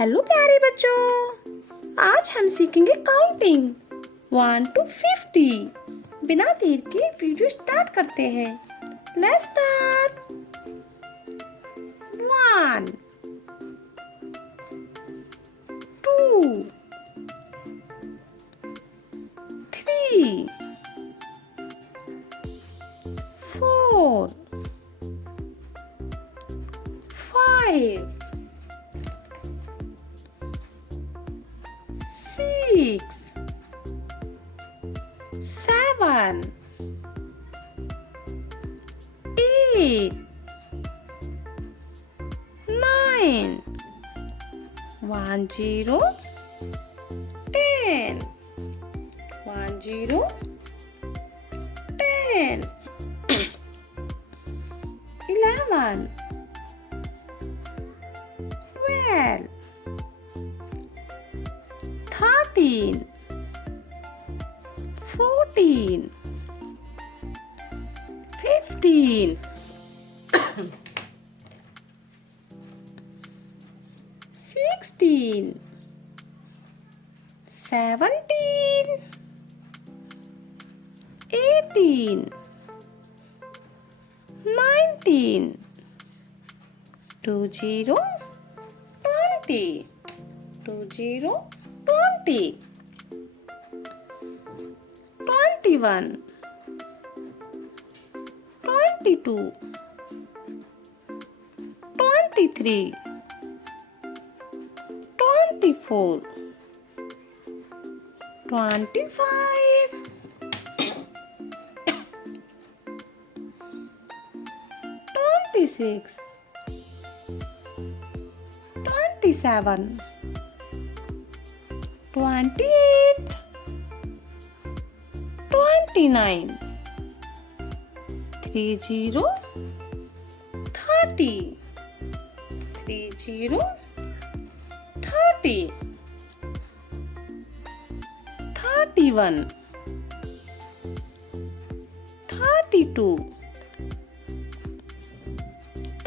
Hello प्यारे बच्चों, आज हम सीखेंगे काउंटिंग 1 to 50। बिना देर के वीडियो स्टार्ट करते हैं। Let's start. 1 2 3 4 5 6 7 8 9 1 0 10 1 0 10 11 12 13 14 15 16 17 18 19 20 20 20 20 21 22 23 24 25 26 27 28 29 30 30 30 30 31 32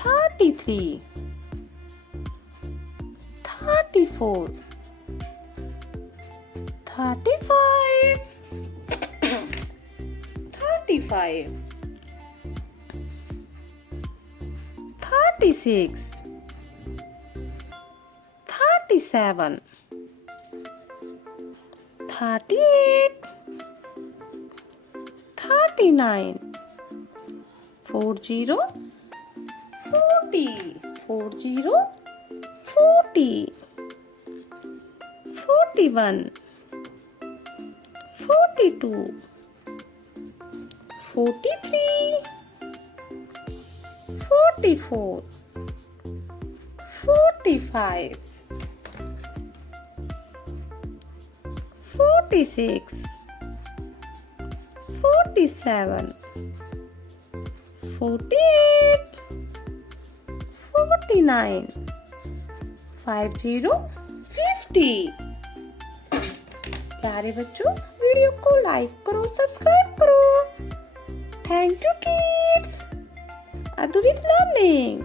33 34 35 35 36 37 38 39 40 40 40 40 41 42 43 44 45 46 47 48 49 50 50। प्यारे बच्चों, वीडियो को लाइक करो, सब्सक्राइब करो। Thank you kids. अद्वित लर्निंग।